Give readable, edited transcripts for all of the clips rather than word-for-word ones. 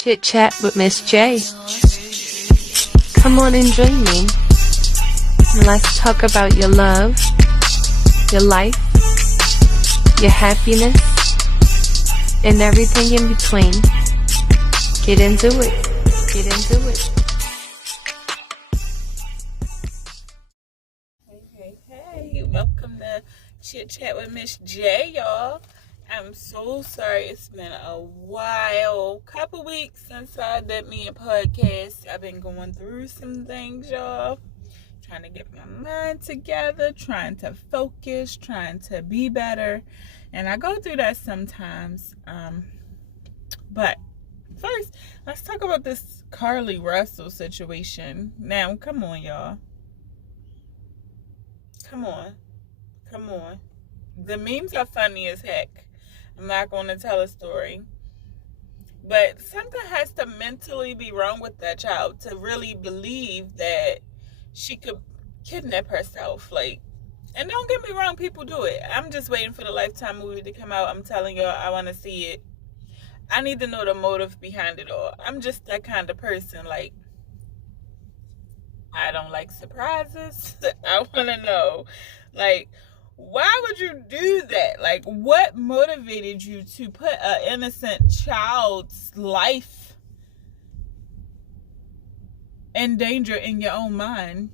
Chit Chat with Miss J. Come on and join me. And let's talk about your love, your life, your happiness, and everything in between. Get into it. Get into it. Hey, welcome to Chit Chat with Miss J, y'all. I'm so sorry it's been a while, couple weeks since I did me a podcast. I've been going through some things, y'all. Trying to get my mind together, trying to focus, trying to be better. And I go through that sometimes. But first, let's talk about this Carly Russell situation. Now, come on, y'all. Come on. The memes are funny as heck. I'm not going to tell a story. But something has to mentally be wrong with that child to really believe that she could kidnap herself. And don't get me wrong, people do it. I'm just waiting for the Lifetime movie to come out. I'm telling y'all, I want to see it. I need to know the motive behind it all. I'm just that kind of person. I don't like surprises. I want to know, why would you do that? What motivated you to put an innocent child's life in danger in your own mind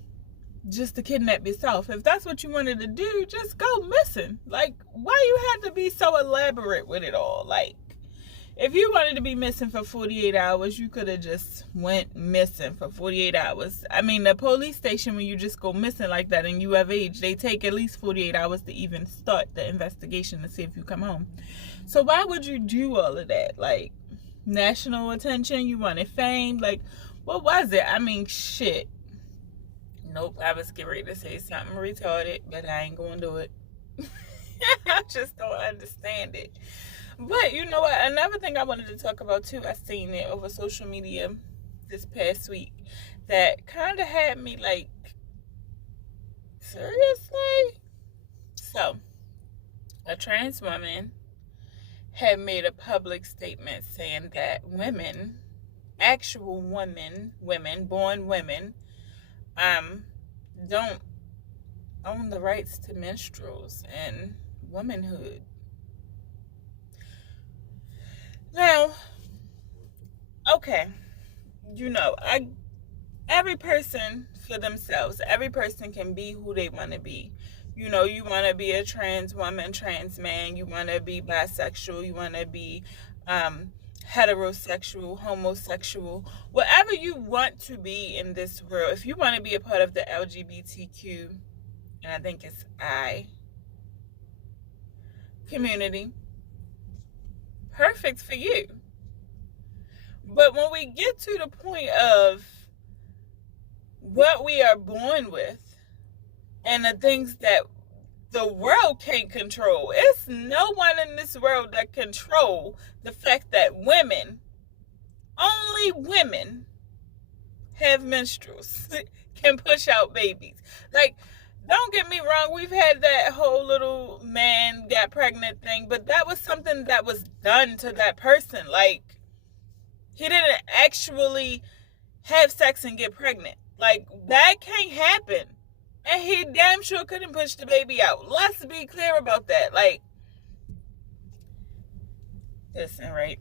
just to kidnap yourself? If that's what you wanted to do, just go missing. Why you had to be so elaborate with it all? If you wanted to be missing for 48 hours, you could have just went missing for 48 hours. I mean, the police station, when you just go missing like that and you have age, they take at least 48 hours to even start the investigation to see if you come home. So why would you do all of that? National attention? You wanted fame? What was it? I mean, shit. Nope, I was getting ready to say something retarded, but I ain't gonna do it. I just don't understand it. But you know what? Another thing I wanted to talk about too, I seen it over social media this past week that kind of had me seriously? So, a trans woman had made a public statement saying that women, actual women, born women, don't own the rights to menstruals and womanhood. Now, okay, every person for themselves, every person can be who they want to be. You want to be a trans woman, trans man, you want to be bisexual, you want to be heterosexual, homosexual, whatever you want to be in this world. If you want to be a part of the LGBTQ, and I think it's I community, perfect for you. But when we get to the point of what we are born with and the things that the world can't control, it's no one in this world that control the fact that only women have menstruals, can push out babies. Don't get me wrong, we've had that whole little man got pregnant thing, but that was something that was done to that person. He didn't actually have sex and get pregnant. That can't happen. And he damn sure couldn't push the baby out. Let's be clear about that. Listen, right?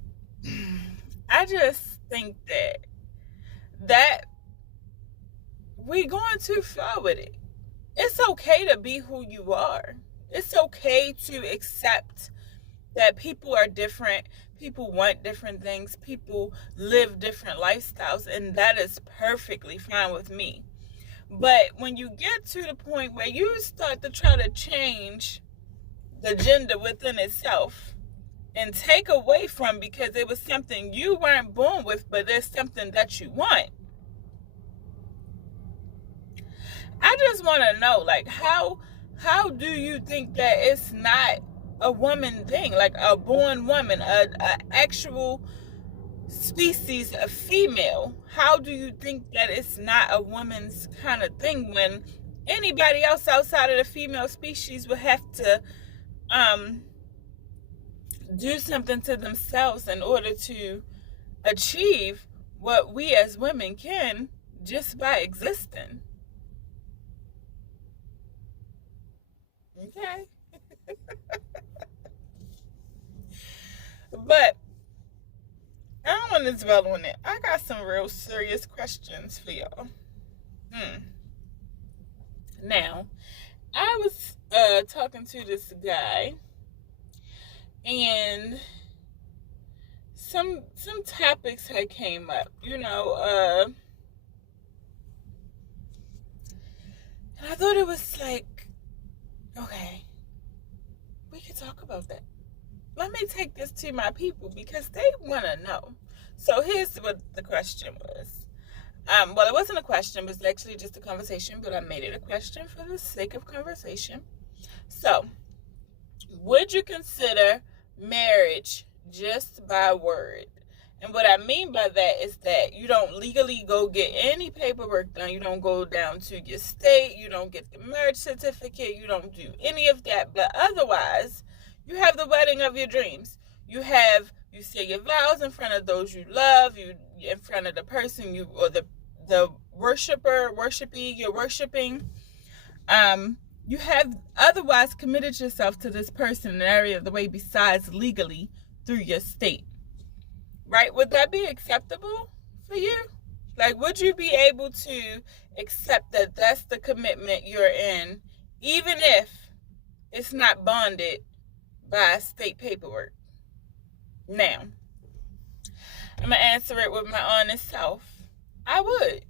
I just think that we going too far with it. It's okay to be who you are. It's okay to accept that people are different. People want different things. People live different lifestyles. And that is perfectly fine with me. But when you get to the point where you start to try to change the gender within itself and take away from because it was something you weren't born with, but there's something that you want. I just want to know, how do you think that it's not a woman thing, a born woman, a actual species, a female? How do you think that it's not a woman's kind of thing when anybody else outside of the female species would have to do something to themselves in order to achieve what we as women can just by existing. Okay? But I don't want to dwell on it. I got some real serious questions for y'all. Now, I was talking to this guy, and some topics had came up, and I thought it was like, okay, we could talk about that. Let me take this to my people because they want to know. So here's what the question was. Well, it wasn't a question. It was actually just a conversation, but I made it a question for the sake of conversation. So, would you consider marriage just by word? And what I mean by that is that you don't legally go get any paperwork done. You don't go down to your state. You don't get the marriage certificate. You don't do any of that. But otherwise, you have the wedding of your dreams. You say your vows in front of those you love, you in front of the person or the you're worshiping. You have otherwise committed yourself to this person in an area of the way besides legally through your state. Right? Would that be acceptable for you? Like, would you be able to accept that that's the commitment you're in, even if it's not bonded by state paperwork? Now, I'm going to answer it with my honest self. I would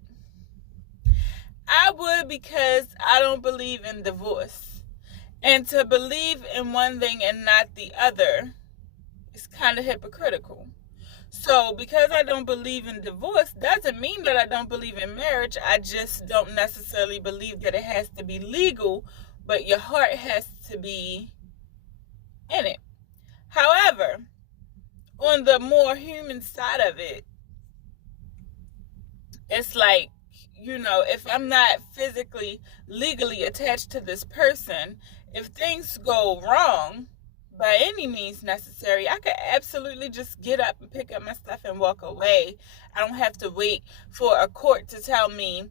because I don't believe in divorce. And to believe in one thing and not the other is kind of hypocritical. So because I don't believe in divorce doesn't mean that I don't believe in marriage. I just don't necessarily believe that it has to be legal, but your heart has to be in it. However, on the more human side of it, it's like, if I'm not physically, legally attached to this person, if things go wrong by any means necessary, I could absolutely just get up and pick up my stuff and walk away. I don't have to wait for a court to tell me,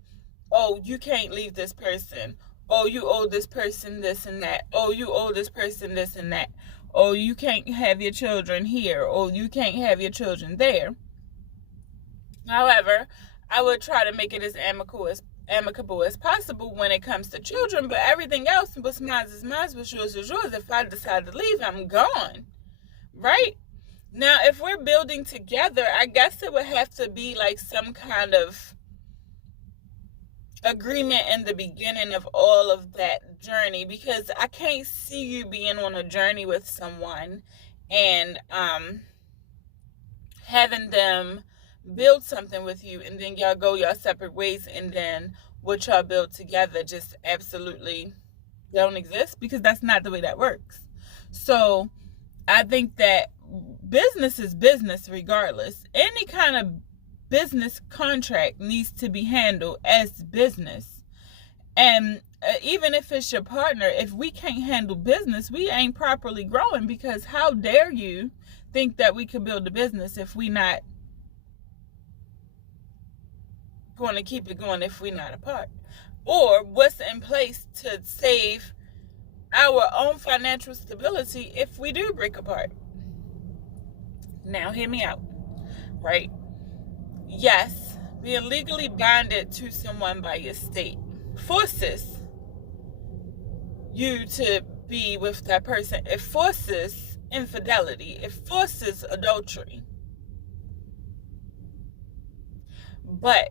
oh, you can't leave this person. Oh, you owe this person this and that. Oh, you owe this person this and that. Oh, you can't have your children here. Oh, you can't have your children there. However, I would try to make it as amicable as possible when it comes to children, but everything else, what's mine is mine, what's yours is yours. If I decide to leave, I'm gone. Right? Now, if we're building together, I guess it would have to be like some kind of agreement in the beginning of all of that journey, because I can't see you being on a journey with someone and having them build something with you and then y'all go y'all separate ways, and then what y'all build together just absolutely don't exist, because that's not the way that works. So I think that business is business regardless. Any kind of business contract needs to be handled as business. And even if it's your partner, if we can't handle business, we ain't properly growing, because how dare you think that we can build a business if we not going to keep it going if we're not apart? Or what's in place to save our own financial stability if we do break apart? Now, hear me out, right? Yes, being legally bonded to someone by your state forces you to be with that person. It forces infidelity. It forces adultery. But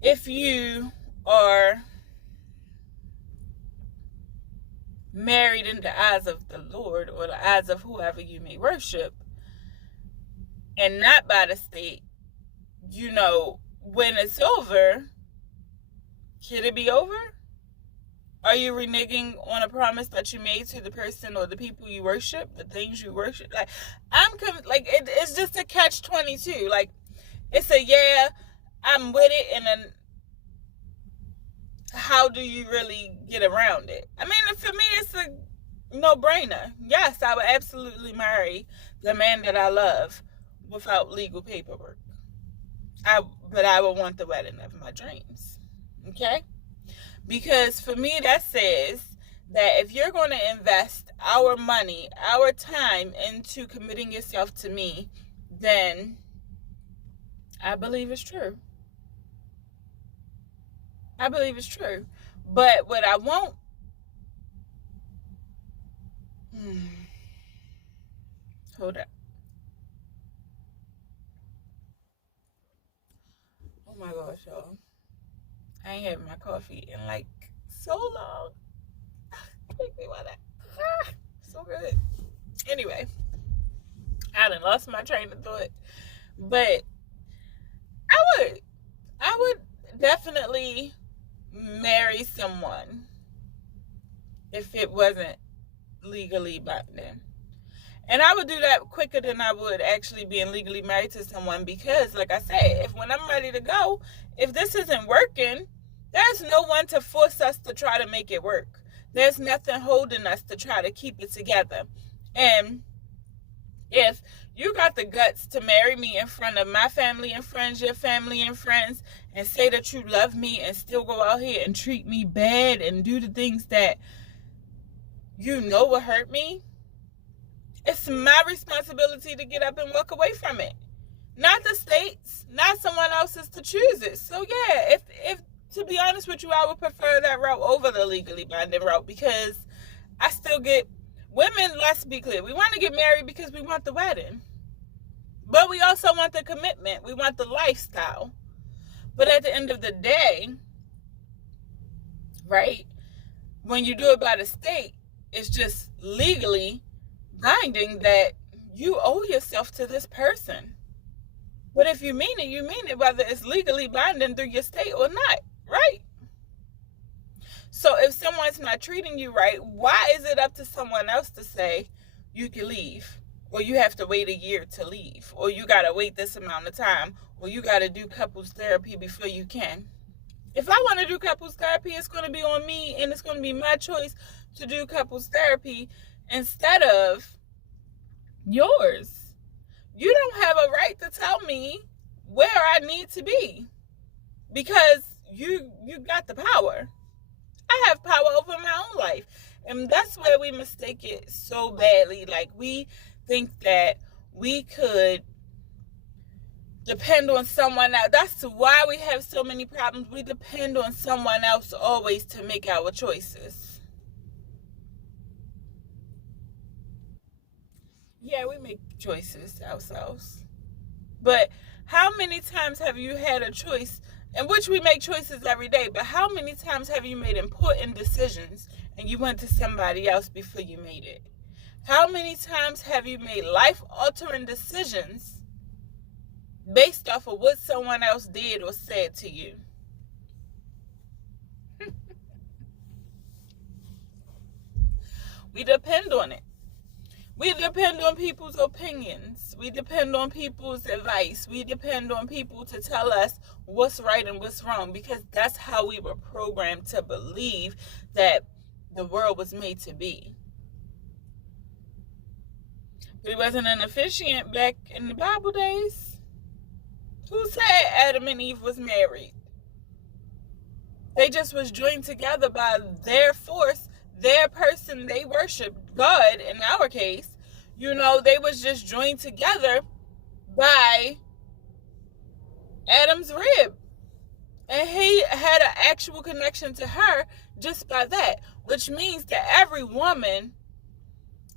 if you are married in the eyes of the Lord or the eyes of whoever you may worship, and not by the state, when it's over, can it be over? Are you reneging on a promise that you made to the person or the people you worship, the things you worship? It's just a catch-22. Like, it's a yeah, I'm with it, and then how do you really get around it? I mean, for me, it's a no-brainer. Yes, I would absolutely marry the man that I love without legal paperwork. But I would want the wedding of my dreams. Okay? Because for me, that says that if you're going to invest our money, our time into committing yourself to me, then I believe it's true. I believe it's true. But what I won't... Hold up. Oh my gosh, y'all. I ain't having my coffee in like so long. Make me want that. So good. Anyway, I done lost my train of thought. But I would definitely marry someone if it wasn't legally binding. And I would do that quicker than I would actually being legally married to someone, because, like I said, when I'm ready to go, if this isn't working, there's no one to force us to try to make it work. There's nothing holding us to try to keep it together. And if you got the guts to marry me in front of my family and friends, your family and friends, and say that you love me and still go out here and treat me bad and do the things that you know will hurt me, it's my responsibility to get up and walk away from it. Not the state's, not someone else's to choose it. So yeah, if to be honest with you, I would prefer that route over the legally binding route, because I still get women, let's be clear, we want to get married because we want the wedding. But we also want the commitment. We want the lifestyle. But at the end of the day, right, when you do it by the state, it's just legally binding that you owe yourself to this person. But if you mean it, you mean it, whether it's legally binding through your state or not, right? So if someone's not treating you right, why is it up to someone else to say you can leave? Or you have to wait a year to leave? Or you got to wait this amount of time? Or you got to do couples therapy before you can? If I want to do couples therapy, it's going to be on me, and it's going to be my choice to do couples therapy instead of yours. You don't have a right to tell me where I need to be, because you got the power. I have power over my own life. And that's where we mistake it so badly. Like, we think that we could depend on someone else. That's why we have so many problems. We depend on someone else always to make our choices. Yeah, we make choices ourselves. But how many times have you had a choice, in which we make choices every day, but how many times have you made important decisions and you went to somebody else before you made it? How many times have you made life-altering decisions based off of what someone else did or said to you? We depend on it. We depend on people's opinions. We depend on people's advice. We depend on people to tell us what's right and what's wrong, because that's how we were programmed to believe that the world was made to be. But it wasn't an officiant back in the Bible days. Who said Adam and Eve was married? They just was joined together by their force, their person. They worshiped God in our case. You know, they was just joined together by Adam's rib. And he had an actual connection to her just by that. Which means that every woman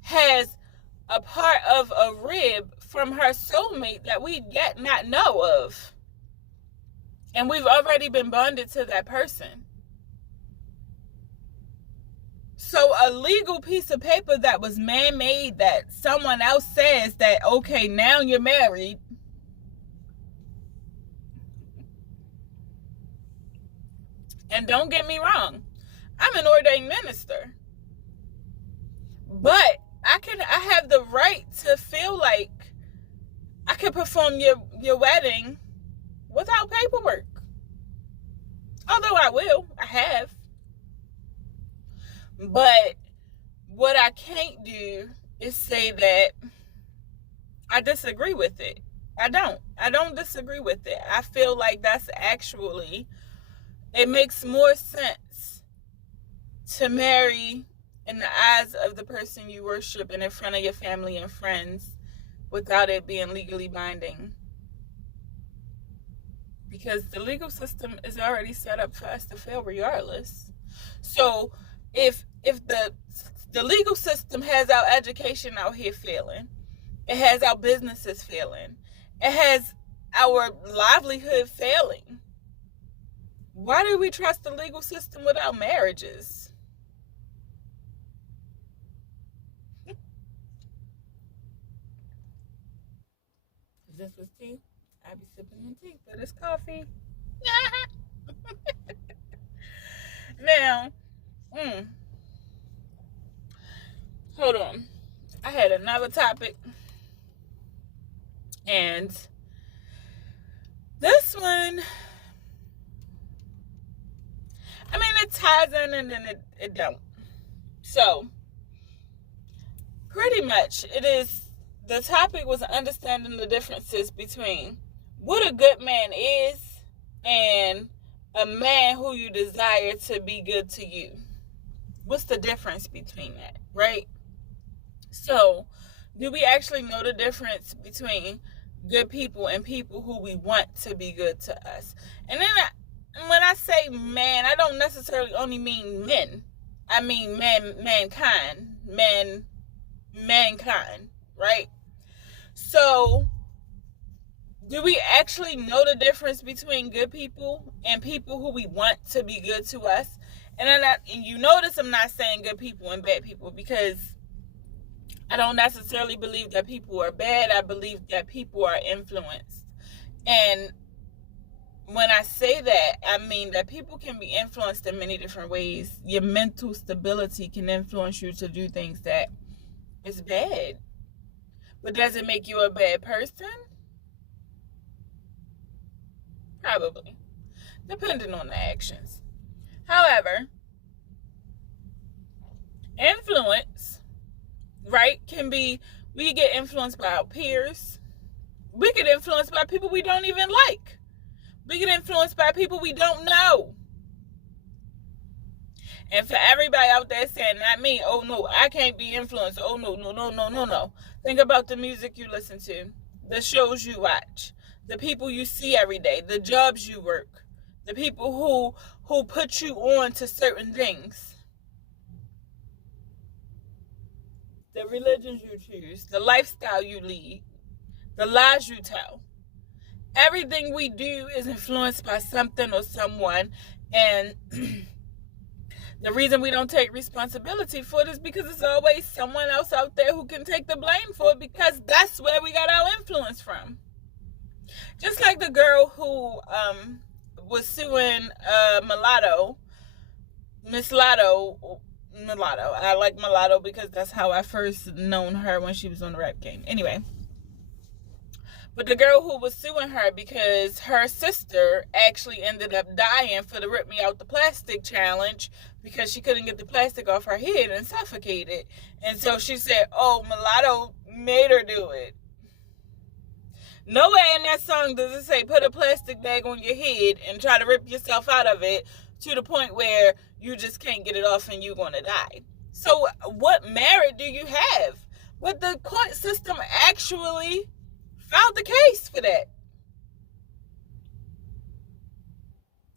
has a part of a rib from her soulmate that we yet not know of. And we've already been bonded to that person. So a legal piece of paper that was man-made, that someone else says that, okay, now you're married. And don't get me wrong, I'm an ordained minister. But I have the right to feel like I can perform your wedding without paperwork. Although I have. But what I can't do is say that I disagree with it. I don't disagree with it. I feel like that's actually, it makes more sense to marry in the eyes of the person you worship and in front of your family and friends without it being legally binding. Because the legal system is already set up for us to fail regardless. So if the legal system has our education out here failing, it has our businesses failing, it has our livelihood failing, why do we trust the legal system with our marriages? If this was tea, I'd be sipping on tea, but it's coffee. Now, hold on. I had another topic, and this one, I mean, it ties in and then it don't. So, pretty much, the topic was understanding the differences between what a good man is and a man who you desire to be good to you. What's the difference between that, right? So, do we actually know the difference between good people and people who we want to be good to us? And then when I say man, I don't necessarily only mean men. I mean mankind, right? So, do we actually know the difference between good people and people who we want to be good to us? And you notice I'm not saying good people and bad people, because I don't necessarily believe that people are bad. I believe that people are influenced. And when I say that, I mean that people can be influenced in many different ways. Your mental stability can influence you to do things that is bad. But does it make you a bad person? Probably, depending on the actions. However, influence, right, can be, we get influenced by our peers. We get influenced by people we don't even like. We get influenced by people we don't know. And for everybody out there saying, not me, oh no, I can't be influenced. Oh no. Think about the music you listen to, the shows you watch, the people you see every day, the jobs you work, the people who put you on to certain things, the religions you choose, the lifestyle you lead, the lies you tell. Everything we do is influenced by something or someone, and the reason we don't take responsibility for it is because it's always someone else out there who can take the blame for it, because that's where we got our influence from. Just like the girl who was suing Mulatto. I like Mulatto because that's how I first known her, when she was on the rap game. Anyway. But the girl who was suing her because her sister actually ended up dying for the Rip Me Out the Plastic challenge, because she couldn't get the plastic off her head and suffocated. And so she said, oh, Mulatto made her do it. Nowhere in that song does it say put a plastic bag on your head and try to rip yourself out of it to the point where you just can't get it off and you're going to die. So what merit do you have? But the court system actually filed the case for that.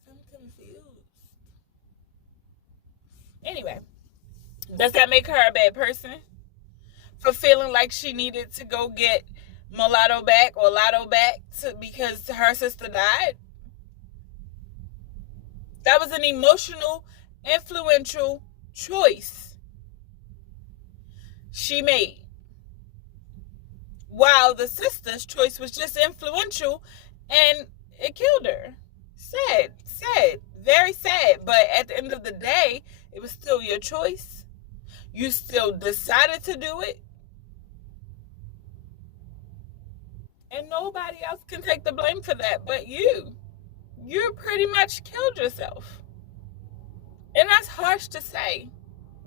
I'm confused. Anyway, does that make her a bad person for feeling like she needed to go get Mulatto back or Lotto back because her sister died? That was an emotional, influential choice she made, while the sister's choice was just influential and it killed her. Sad, very sad. But at the end of the day, it was still your choice. You still decided to do it. And nobody else can take the blame for that but you. You pretty much killed yourself. And that's harsh to say.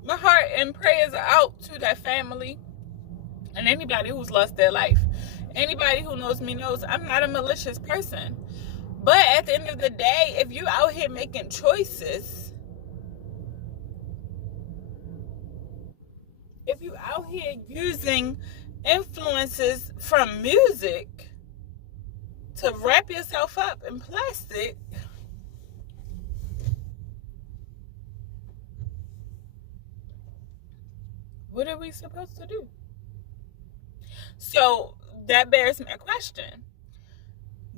My heart and prayers are out to that family and anybody who's lost their life. Anybody who knows me knows I'm not a malicious person. But at the end of the day, if you out here making choices, if you out here using influences from music to wrap yourself up in plastic, what are we supposed to do? So that bears me a question.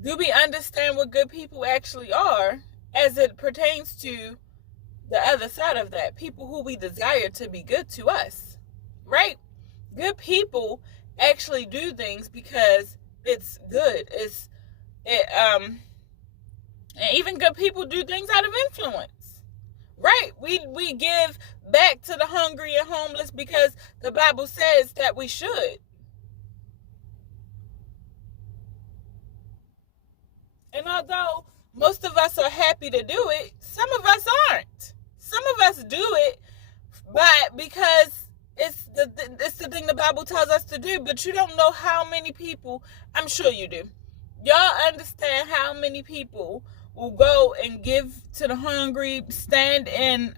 Do we understand what good people actually are as it pertains to the other side of that? People who we desire to be good to us, right? Good people actually do things because it's good. And even good people do things out of influence, right? We give back to the hungry and homeless because the Bible says that we should. And although most of us are happy to do it, some of us aren't. Some of us do it because it's the thing the Bible tells us to do, but you don't know how many people, I'm sure you do. Y'all understand how many people will go and give to the hungry, stand in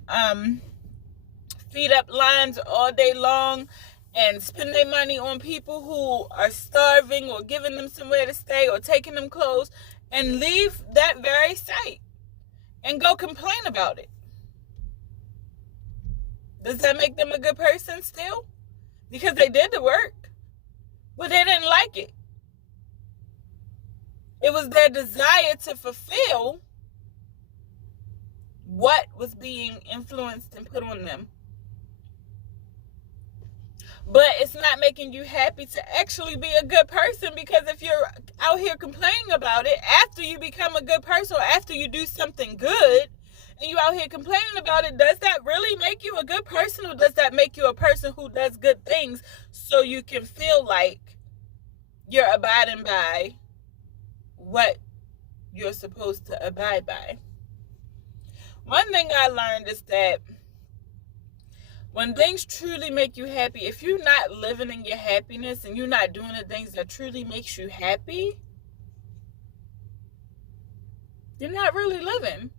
feed up lines all day long and spend their money on people who are starving or giving them somewhere to stay or taking them clothes, and leave that very site and go complain about it. Does that make them a good person still? Because they did the work, but they didn't like it. It was their desire to fulfill what was being influenced and put on them. But it's not making you happy to actually be a good person, because if you're out here complaining about it after you become a good person or after you do something good and you out here complaining about it, does that really make you a good person, or does that make you a person who does good things so you can feel like you're abiding by what you're supposed to abide by? One thing I learned is that when things truly make you happy, if you're not living in your happiness and you're not doing the things that truly makes you happy, you're not really living.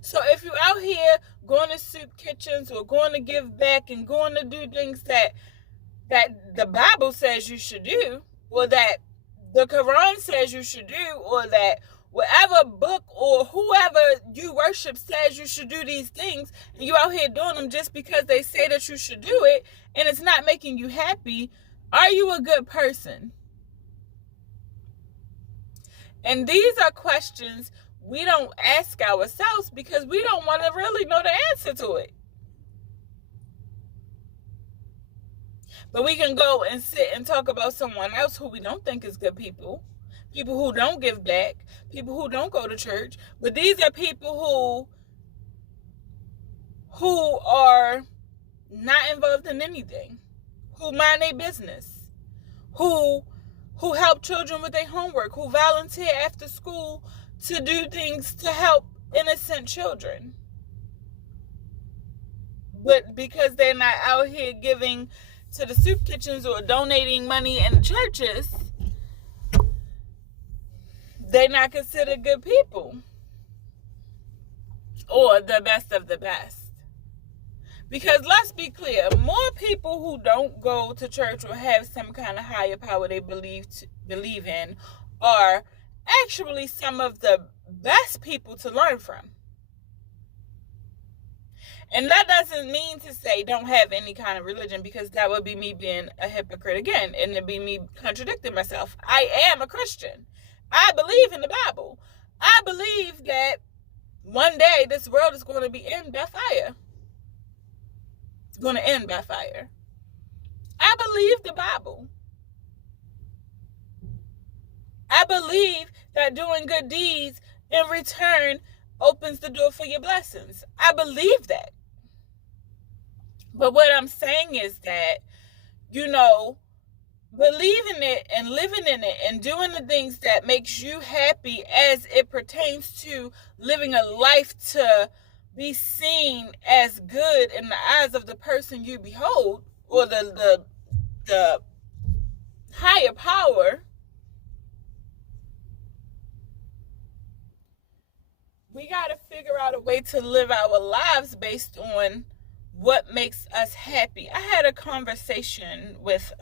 So if you're out here going to soup kitchens or going to give back and going to do things that the Bible says you should do, or that the Quran says you should do, or that whatever book or whoever you worship says you should do these things, and you out here doing them just because they say that you should do it, and it's not making you happy, are you a good person? And these are questions we don't ask ourselves because we don't want to really know the answer to it. But we can go and sit and talk about someone else who we don't think is good people. People who don't give back, people who don't go to church. But these are people who are not involved in anything, who mind their business, who help children with their homework, who volunteer after school to do things to help innocent children. But because they're not out here giving to the soup kitchens or donating money in the churches, they're not considered good people or the best of the best. Because let's be clear, more people who don't go to church or have some kind of higher power they believe in are actually some of the best people to learn from. And that doesn't mean to say don't have any kind of religion, because that would be me being a hypocrite again, and it'd be me contradicting myself. I am a Christian. I believe in the Bible. I believe that one day this world is going to be ended by fire. It's going to end by fire. I believe the Bible. I believe that doing good deeds in return opens the door for your blessings. I believe that. But what I'm saying is that, believing it and living in it and doing the things that makes you happy as it pertains to living a life to be seen as good in the eyes of the person you behold, or the higher power, we got to figure out a way to live our lives based on what makes us happy. I had a conversation with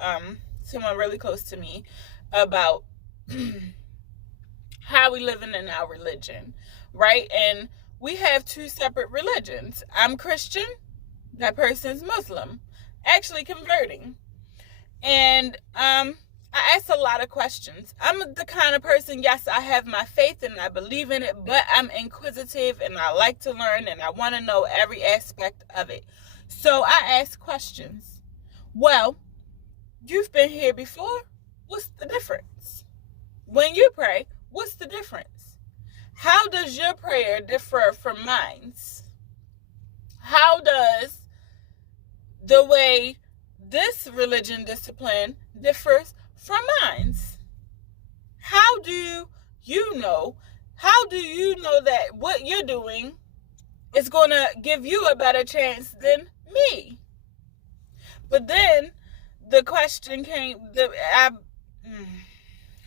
someone really close to me about how we living in our religion, right? And we have two separate religions. I'm Christian, that person's Muslim, actually converting. And I ask a lot of questions. I'm the kind of person, yes, I have my faith and I believe in it, but I'm inquisitive and I like to learn and I want to know every aspect of it. So I ask questions. Well, you've been here before. What's the difference? When you pray, what's the difference? How does your prayer differ from mine? How does the way this religion discipline differs from mine? How do you know that what you're doing is going to give you a better chance than me? But then the question came,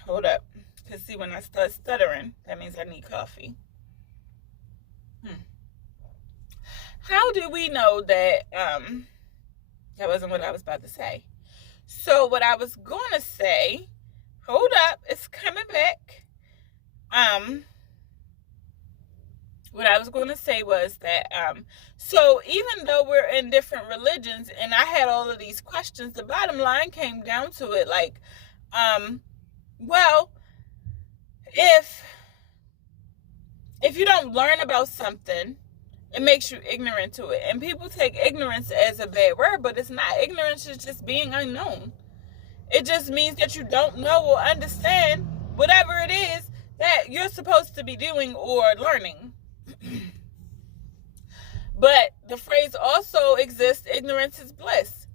hold up, because see, when I start stuttering, that means I need coffee. How do we know that, that wasn't what I was about to say. So what I was going to say, hold up, it's coming back. What I was going to say was that, so even though we're in different religions and I had all of these questions, the bottom line came down to it like, well, if you don't learn about something, it makes you ignorant to it. And people take ignorance as a bad word, but it's not. Ignorance is just being unknown. It just means that you don't know or understand whatever it is that you're supposed to be doing or learning. But the phrase also exists, ignorance is bliss.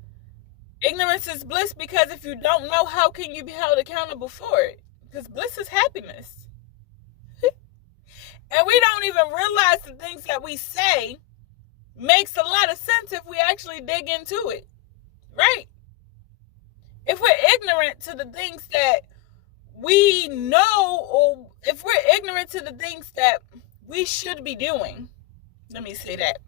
Ignorance is bliss because if you don't know, how can you be held accountable for it? Because bliss is happiness. And we don't even realize the things that we say makes a lot of sense if we actually dig into it, right? If we're ignorant to the things that we know, or if we're ignorant to the things that we should be doing, let me say that.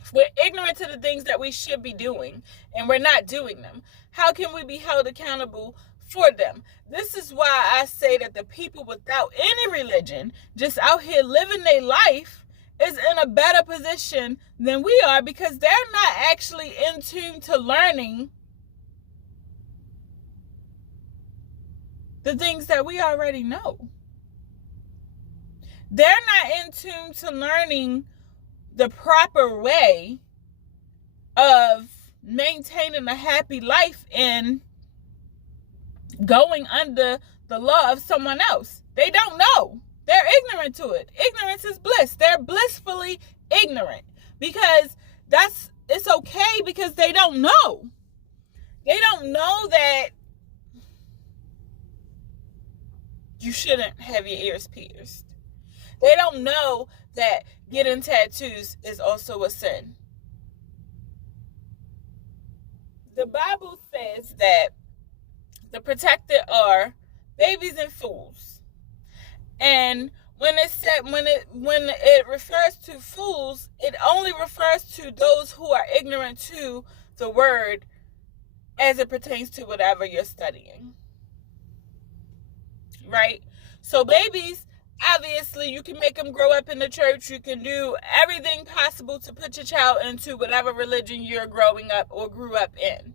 If we're ignorant to the things that we should be doing and we're not doing them, how can we be held accountable for them? This is why I say that the people without any religion, just out here living their life, is in a better position than we are, because they're not actually in tune to learning the things that we already know. They're not in tune to learning the proper way of maintaining a happy life and going under the law of someone else. They don't know. They're ignorant to it. Ignorance is bliss. They're blissfully ignorant because it's okay, because they don't know. They don't know that you shouldn't have your ears pierced. They don't know that getting tattoos is also a sin. The Bible says that the protected are babies and fools. And when it refers to fools, it only refers to those who are ignorant to the word as it pertains to whatever you're studying. Right? So babies, obviously, you can make them grow up in the church. You can do everything possible to put your child into whatever religion you're growing up or grew up in.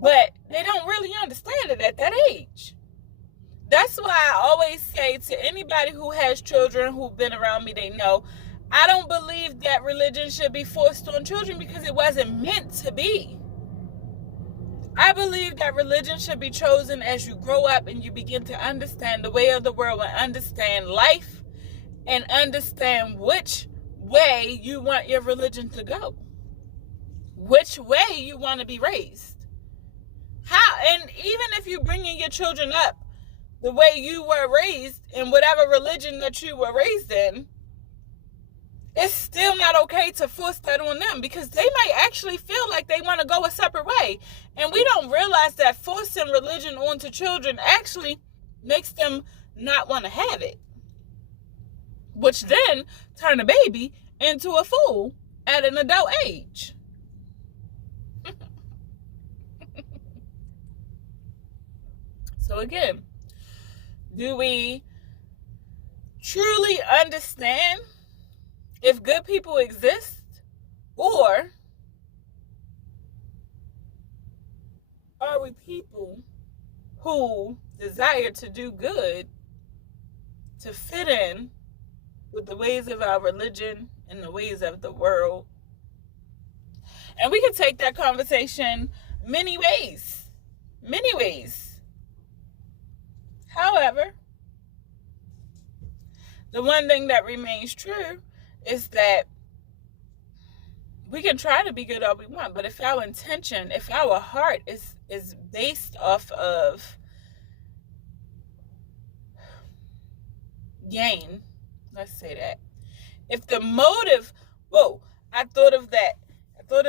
But they don't really understand it at that age. That's why I always say to anybody who has children who've been around me, they know, I don't believe that religion should be forced on children because it wasn't meant to be. I believe that religion should be chosen as you grow up and you begin to understand the way of the world and understand life and understand which way you want your religion to go, which way you want to be raised. How, and even if you're bringing your children up the way you were raised in whatever religion that you were raised in, it's still not okay to force that on them, because they might actually feel like they want to go a separate way. And we don't realize that forcing religion onto children actually makes them not want to have it, which then turn a baby into a fool at an adult age. So again, do we truly understand if good people exist, or are we people who desire to do good to fit in with the ways of our religion and the ways of the world? And we can take that conversation many ways. Many ways. However, the one thing that remains true is that we can try to be good all we want, but if our intention, if our heart is based off of gain, let's say that. If the motive, I thought of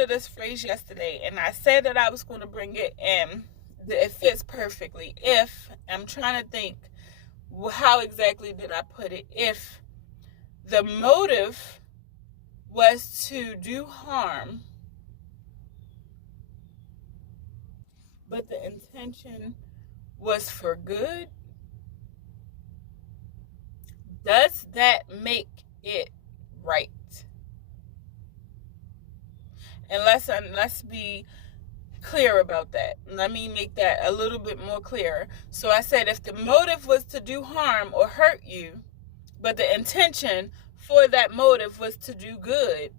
this phrase yesterday, and I said that I was going to bring it in. It fits perfectly. If, I'm trying to think, how exactly did I put it? If the motive was to do harm, but the intention was for good, does that make it right? And let's be clear about that. Let me make that a little bit more clear. So I said, if the motive was to do harm or hurt you, but the intention for that motive was to do good,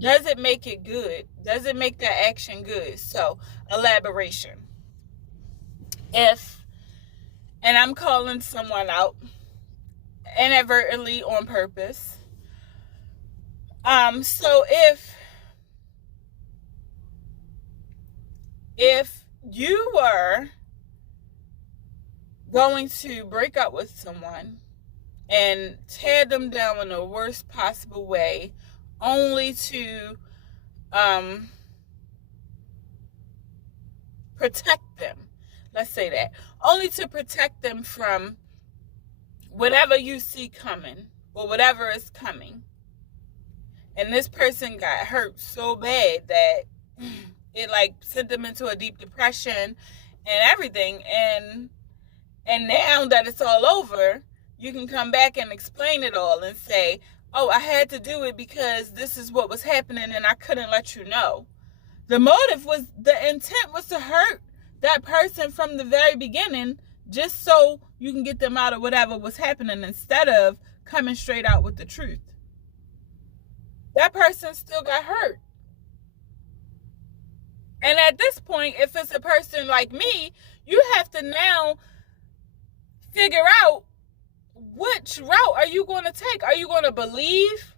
does it make it good? Does it make that action good? So, elaboration. If, and I'm calling someone out inadvertently on purpose. So if you were going to break up with someone and tear them down in the worst possible way, only to protect them, let's say that, only to protect them from whatever you see coming or whatever is coming, and this person got hurt so bad that it like sent them into a deep depression and everything, and now that it's all over, you can come back and explain it all and say, oh, I had to do it because this is what was happening and I couldn't let you know. The intent was to hurt that person from the very beginning, just so you can get them out of whatever was happening, instead of coming straight out with the truth. That person still got hurt. And at this point, if it's a person like me, you have to now figure out, which route are you going to take? Are you going to believe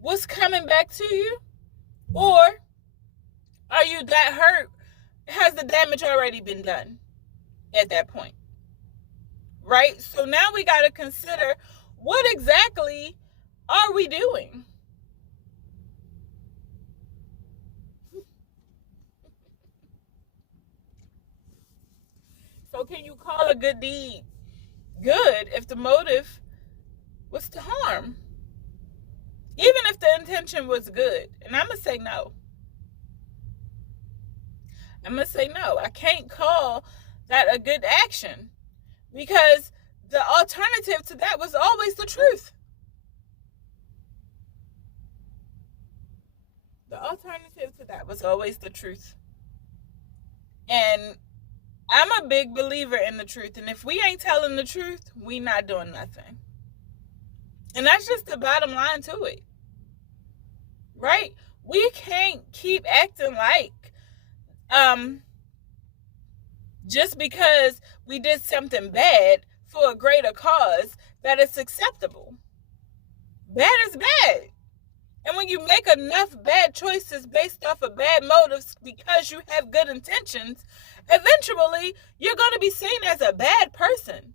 what's coming back to you? Or are you that hurt? Has the damage already been done at that point? Right? So now we got to consider, what exactly are we doing? So can you call a good deed good if the motive was to harm? Even if the intention was good. And I'm going to say no. I can't call that a good action, because the alternative to that was always the truth. The alternative to that was always the truth. And I'm a big believer in the truth. And if we ain't telling the truth, we not doing nothing. And that's just the bottom line to it. Right? We can't keep acting like just because we did something bad for a greater cause that it's acceptable. Bad is bad. And when you make enough bad choices based off of bad motives because you have good intentions, eventually you're going to be seen as a bad person.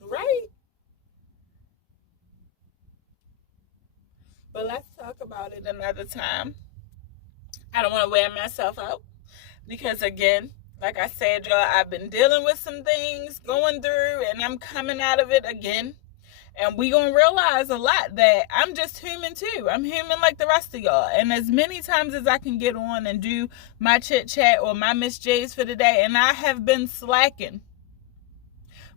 Right? about it another time. I don't want to wear myself out because, again, like I said, y'all, I've been dealing with some things, going through, and I'm coming out of it again. And we gonna realize a lot that I'm just human too. I'm human like the rest of y'all. And as many times as I can get on and do my chit chat or my Miss J's for the day, and I have been slacking.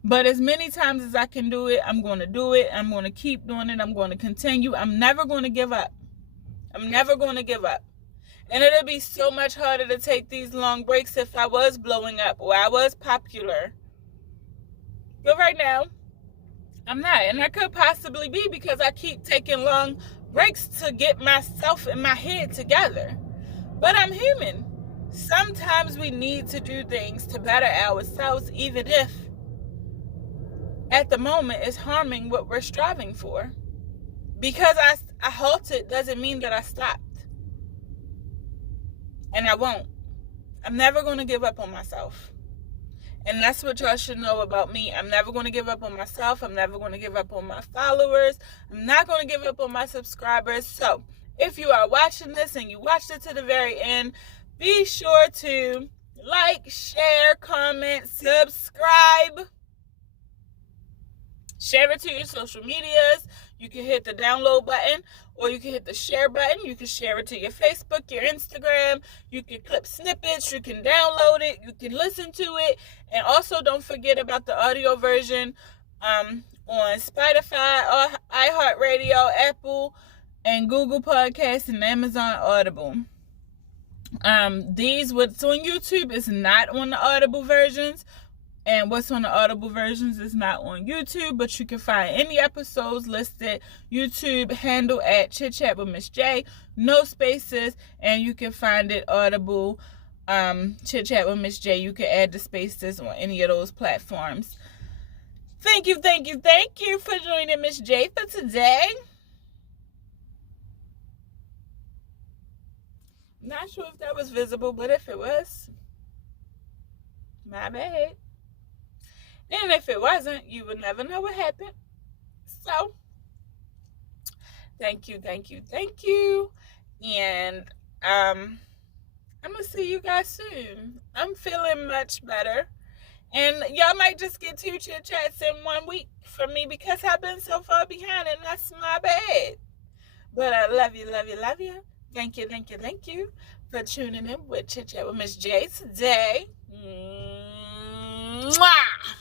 But as many times as I can do it, I'm going to do it. I'm going to keep doing it. I'm going to continue. I'm never going to give up. I'm never going to give up. And it'll be so much harder to take these long breaks if I was blowing up or I was popular. But right now, I'm not. And I could possibly be because I keep taking long breaks to get myself and my head together. But I'm human. Sometimes we need to do things to better ourselves, even if at the moment it's harming what we're striving for. Because I halted doesn't mean that I stopped. And I won't. I'm never going to give up on myself. And that's what y'all should know about me. I'm never going to give up on myself. I'm never going to give up on my followers. I'm not going to give up on my subscribers. So, if you are watching this and you watched it to the very end, be sure to like, share, comment, subscribe. Share it to your social medias. You can hit the download button or you can hit the share button. You can share it to your Facebook, your Instagram. You can clip snippets. You can download it. You can listen to it. And also don't forget about the audio version on Spotify, or iHeartRadio, Apple, and Google Podcasts, and Amazon Audible. What's on YouTube is not on the Audible versions. And what's on the Audible versions is not on YouTube, but you can find any episodes listed. YouTube handle at Chit Chat with Miss J, no spaces, and you can find it Audible, Chit Chat with Miss J. You can add the spaces on any of those platforms. Thank you for joining Miss J for today. Not sure if that was visible, but if it was, my bad. And if it wasn't, you would never know what happened. So, thank you. And I'm going to see you guys soon. I'm feeling much better. And y'all might just get 2 chit chats in 1 week from me because I've been so far behind, and that's my bad. But I love you. Thank you for tuning in with Chit Chat with Miss J today. Mwah!